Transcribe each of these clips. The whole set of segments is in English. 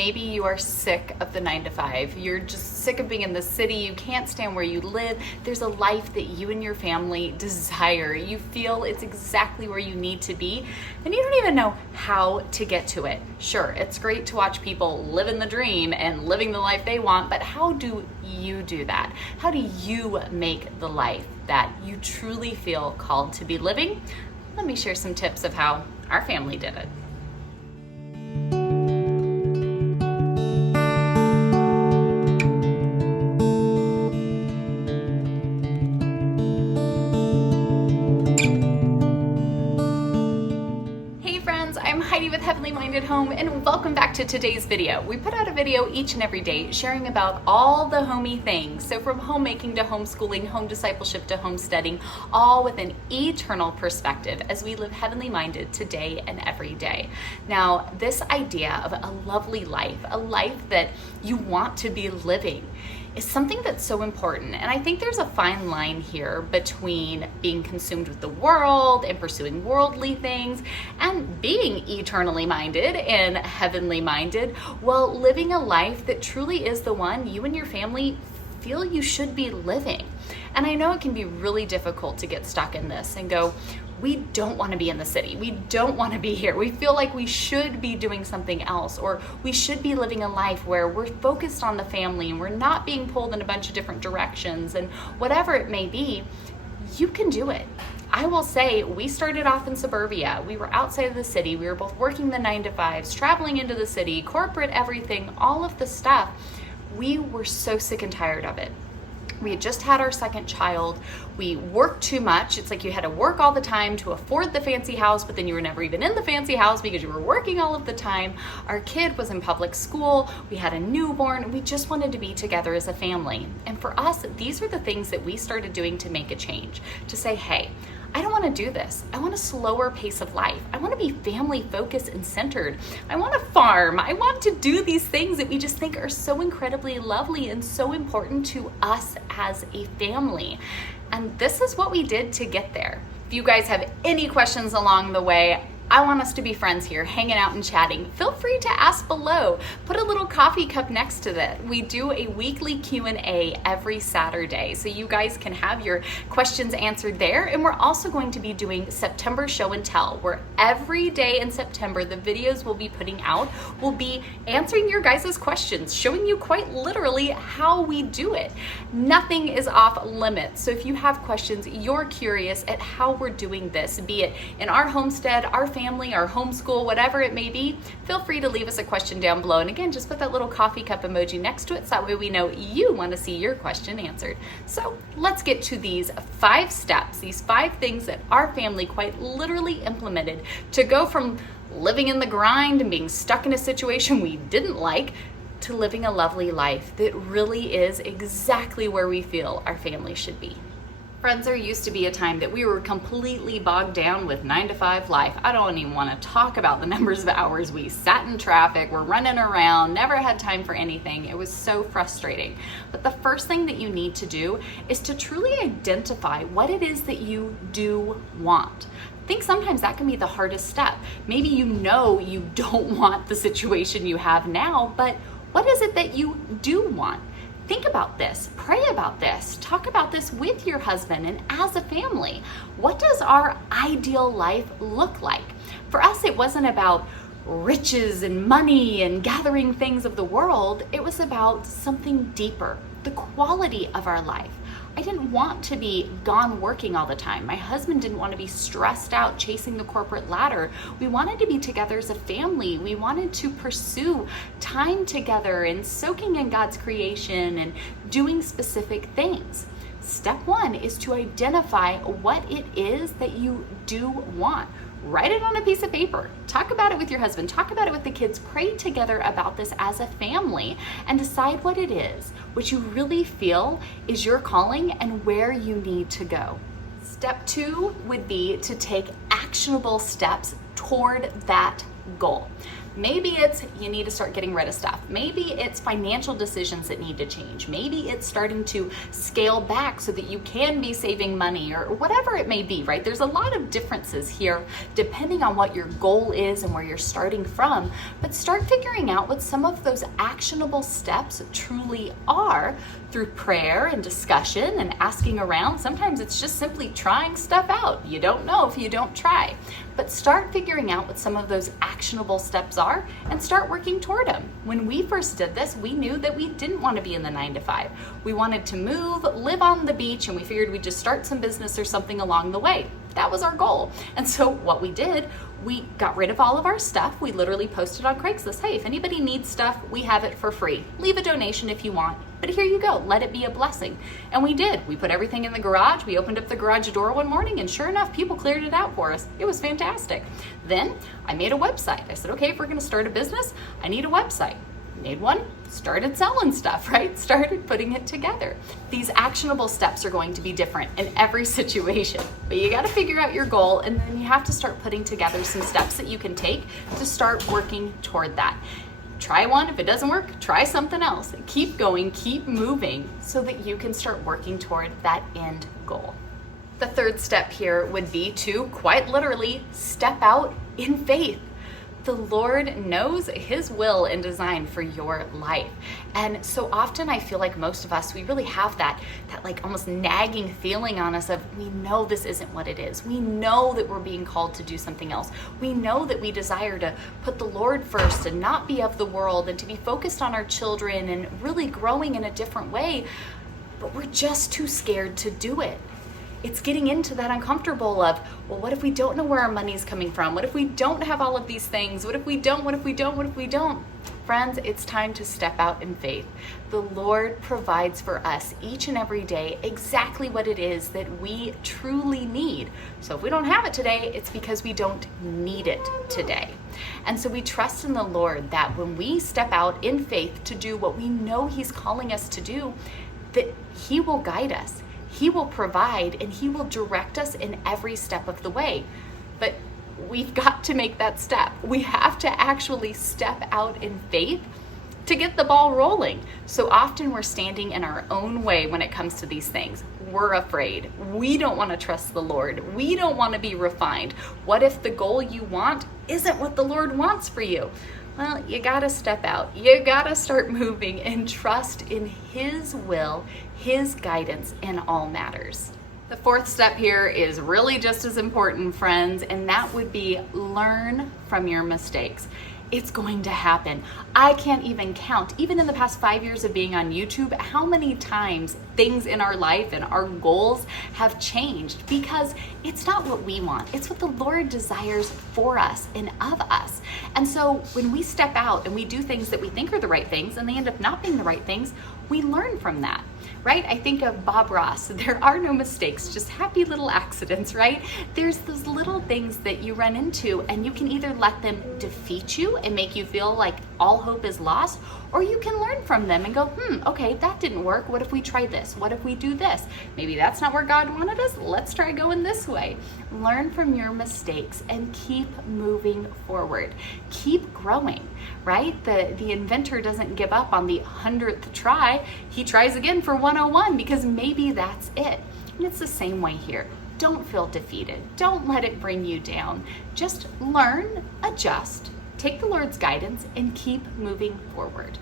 Maybe you are sick of the 9 to 5. You're just sick of being in the city. You can't stand where you live. There's a life that you and your family desire. You feel it's exactly where you need to be, and you don't even know how to get to it. Sure, it's great to watch people living the dream and living the life they want, but how do you do that? How do you make the life that you truly feel called to be living? Let me share some tips of how our family did it. With Heavenly Minded Home, and welcome back to today's video. We put out a video each and every day sharing about all the homey things. So from homemaking to homeschooling, home discipleship to homesteading, all with an eternal perspective as we live heavenly minded today and every day. Now, this idea of a lovely life, a life that you want to be living, is something that's so important. And I think there's a fine line here between being consumed with the world and pursuing worldly things and being eternally minded and heavenly minded, while living a life that truly is the one you and your family feel you should be living. And I know it can be really difficult to get stuck in this and go, we don't want to be in the city. We don't want to be here. We feel like we should be doing something else, or we should be living a life where we're focused on the family and we're not being pulled in a bunch of different directions, and whatever it may be, you can do it. I will say, we started off in suburbia. We were outside of the city. We were both working the 9 to 5s, traveling into the city, corporate everything, all of the stuff. We were so sick and tired of it. We had just had our second child. We worked too much. It's like you had to work all the time to afford the fancy house, but then you were never even in the fancy house because you were working all of the time. Our kid was in public school. We had a newborn. We just wanted to be together as a family. And for us, these are the things that we started doing to make a change, to say, hey, I don't want to do this. I want a slower pace of life. I want to be family focused and centered. I want to farm. I want to do these things that we just think are so incredibly lovely and so important to us as a family. And this is what we did to get there. If you guys have any questions along the way, I want us to be friends here, hanging out and chatting. Feel free to ask below. Put a little coffee cup next to that. We do a weekly Q&A every Saturday, so you guys can have your questions answered there. And we're also going to be doing September Show and Tell, where every day in September, the videos we'll be putting out will be answering your guys' questions, showing you quite literally how we do it. Nothing is off limits. So if you have questions, you're curious at how we're doing this, be it in our homestead, our family, our homeschool, whatever it may be, feel free to leave us a question down below. And again, just put that little coffee cup emoji next to it, so that way we know you want to see your question answered. So let's get to these 5 steps, these 5 things that our family quite literally implemented to go from living in the grind and being stuck in a situation we didn't like to living a lovely life that really is exactly where we feel our family should be. Friends, there used to be a time that we were completely bogged down with 9 to 5 life. I don't even want to talk about the numbers of hours we sat in traffic, we're running around, never had time for anything. It was so frustrating. But the first thing that you need to do is to truly identify what it is that you do want. I think sometimes that can be the hardest step. Maybe you know you don't want the situation you have now, but what is it that you do want? Think about this, pray about this, talk about this with your husband and as a family. What does our ideal life look like? For us, it wasn't about riches and money and gathering things of the world. It was about something deeper, the quality of our life. I didn't want to be gone working all the time. My husband didn't want to be stressed out chasing the corporate ladder. We wanted to be together as a family. We wanted to pursue time together and soaking in God's creation and doing specific things. Step 1 is to identify what it is that you do want. Write it on a piece of paper. Talk about it with your husband. Talk about it with the kids. Pray together about this as a family and decide what it is, what you really feel is your calling and where you need to go. Step 2 would be to take actionable steps toward that goal. Maybe it's you need to start getting rid of stuff. Maybe it's financial decisions that need to change. Maybe it's starting to scale back so that you can be saving money, or whatever it may be, right? There's a lot of differences here depending on what your goal is and where you're starting from. But start figuring out what some of those actionable steps truly are through prayer and discussion and asking around. Sometimes it's just simply trying stuff out. You don't know if you don't try. But start figuring out what some of those actionable steps are and start working toward them. When we first did this, we knew that we didn't want to be in the 9-to-5. We wanted to move, live on the beach, and we figured we'd just start some business or something along the way. That was our goal. And so what we did, we got rid of all of our stuff. We literally posted on Craigslist, hey, if anybody needs stuff, we have it for free. Leave a donation if you want, but here you go. Let it be a blessing. And we did. We put everything in the garage. We opened up the garage door one morning, and sure enough, people cleared it out for us. It was fantastic. Then I made a website. I said, okay, if we're going to start a business, I need a website. Made one, started selling stuff, right? Started putting it together. These actionable steps are going to be different in every situation, but you got to figure out your goal, and then you have to start putting together some steps that you can take to start working toward that. Try one. If it doesn't work, try something else. Keep going, keep moving so that you can start working toward that end goal. The third step here would be to quite literally step out in faith. The Lord knows His will and design for your life. And so often I feel like most of us, we really have that like almost nagging feeling on us of, we know this isn't what it is. We know that we're being called to do something else. We know that we desire to put the Lord first and not be of the world and to be focused on our children and really growing in a different way, but we're just too scared to do it. It's getting into that uncomfortable of, well, what if we don't know where our money's coming from? What if we don't have all of these things? What if we don't? What if we don't? What if we don't? Friends, it's time to step out in faith. The Lord provides for us each and every day exactly what it is that we truly need. So if we don't have it today, it's because we don't need it today. And so we trust in the Lord that when we step out in faith to do what we know He's calling us to do, that He will guide us. He will provide, and He will direct us in every step of the way. But we've got to make that step. We have to actually step out in faith to get the ball rolling. So often we're standing in our own way when it comes to these things. We're afraid. We don't want to trust the Lord. We don't want to be refined. What if the goal you want isn't what the Lord wants for you? Well, you gotta step out. You gotta start moving and trust in His will, His guidance in all matters. The fourth step here is really just as important, friends, and that would be learn from your mistakes. It's going to happen. I can't even count, even in the past 5 years of being on YouTube, how many times things in our life and our goals have changed because it's not what we want. It's what the Lord desires for us and of us. And so when we step out and we do things that we think are the right things and they end up not being the right things, we learn from that, right? I think of Bob Ross. There are no mistakes, just happy little accidents, right? There's those little things that you run into, and you can either let them defeat you and make you feel like all hope is lost, or you can learn from them and go, okay, that didn't work. What if we try this? What if we do this? Maybe that's not where God wanted us. Let's try going this way. Learn from your mistakes and keep moving forward. Keep growing, right? The inventor doesn't give up on the 100th try. He tries again for 101 because maybe that's it. And it's the same way here. Don't feel defeated. Don't let it bring you down. Just learn, adjust, take the Lord's guidance, and keep moving forward.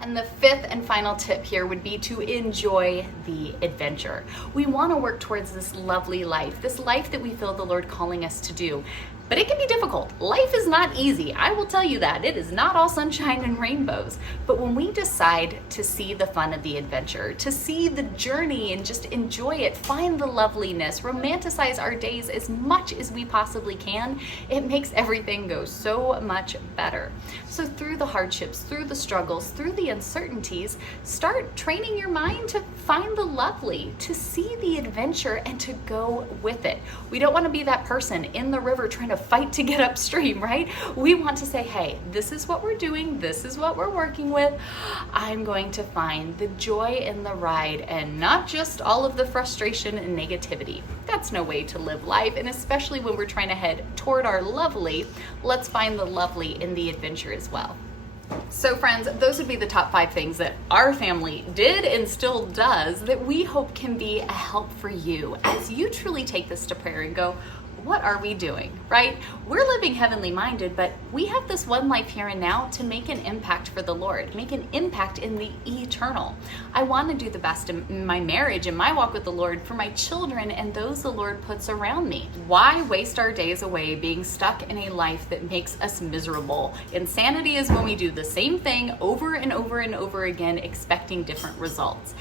And the fifth and final tip here would be to enjoy the adventure. We want to work towards this lovely life, this life that we feel the Lord calling us to do. But it can be difficult. Life is not easy. I will tell you that. It is not all sunshine and rainbows. But when we decide to see the fun of the adventure, to see the journey and just enjoy it, find the loveliness, romanticize our days as much as we possibly can, it makes everything go so much better. So through the hardships, through the struggles, through the uncertainties, start training your mind to find the lovely, to see the adventure and to go with it. We don't want to be that person in the river trying to to fight to get upstream, right? We want to say, hey, this is what we're doing, this is what we're working with. I'm going to find the joy in the ride and not just all of the frustration and negativity. That's no way to live life, and especially when we're trying to head toward our lovely, let's find the lovely in the adventure as well. So friends, those would be the top 5 things that our family did and still does that we hope can be a help for you as you truly take this to prayer and go, what are we doing, right? We're living heavenly minded, but we have this one life here and now to make an impact for the Lord, make an impact in the eternal. I want to do the best in my marriage and my walk with the Lord for my children and those the Lord puts around me. Why waste our days away being stuck in a life that makes us miserable? Insanity is when we do the same thing over and over and over again, expecting different results.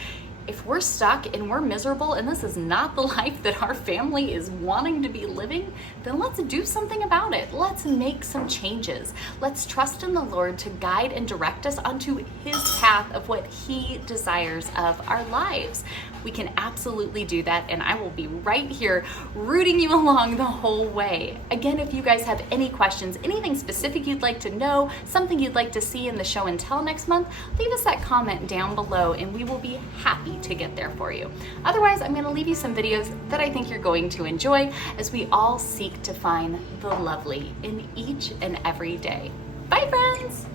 If we're stuck and we're miserable and this is not the life that our family is wanting to be living, then let's do something about it. Let's make some changes. Let's trust in the Lord to guide and direct us onto His path of what He desires of our lives. We can absolutely do that, and I will be right here rooting you along the whole way. Again, if you guys have any questions, anything specific you'd like to know, something you'd like to see in the show and tell next month, leave us that comment down below and we will be happy to get there for you. Otherwise, I'm going to leave you some videos that I think you're going to enjoy as we all seek to find the lovely in each and every day. Bye, friends!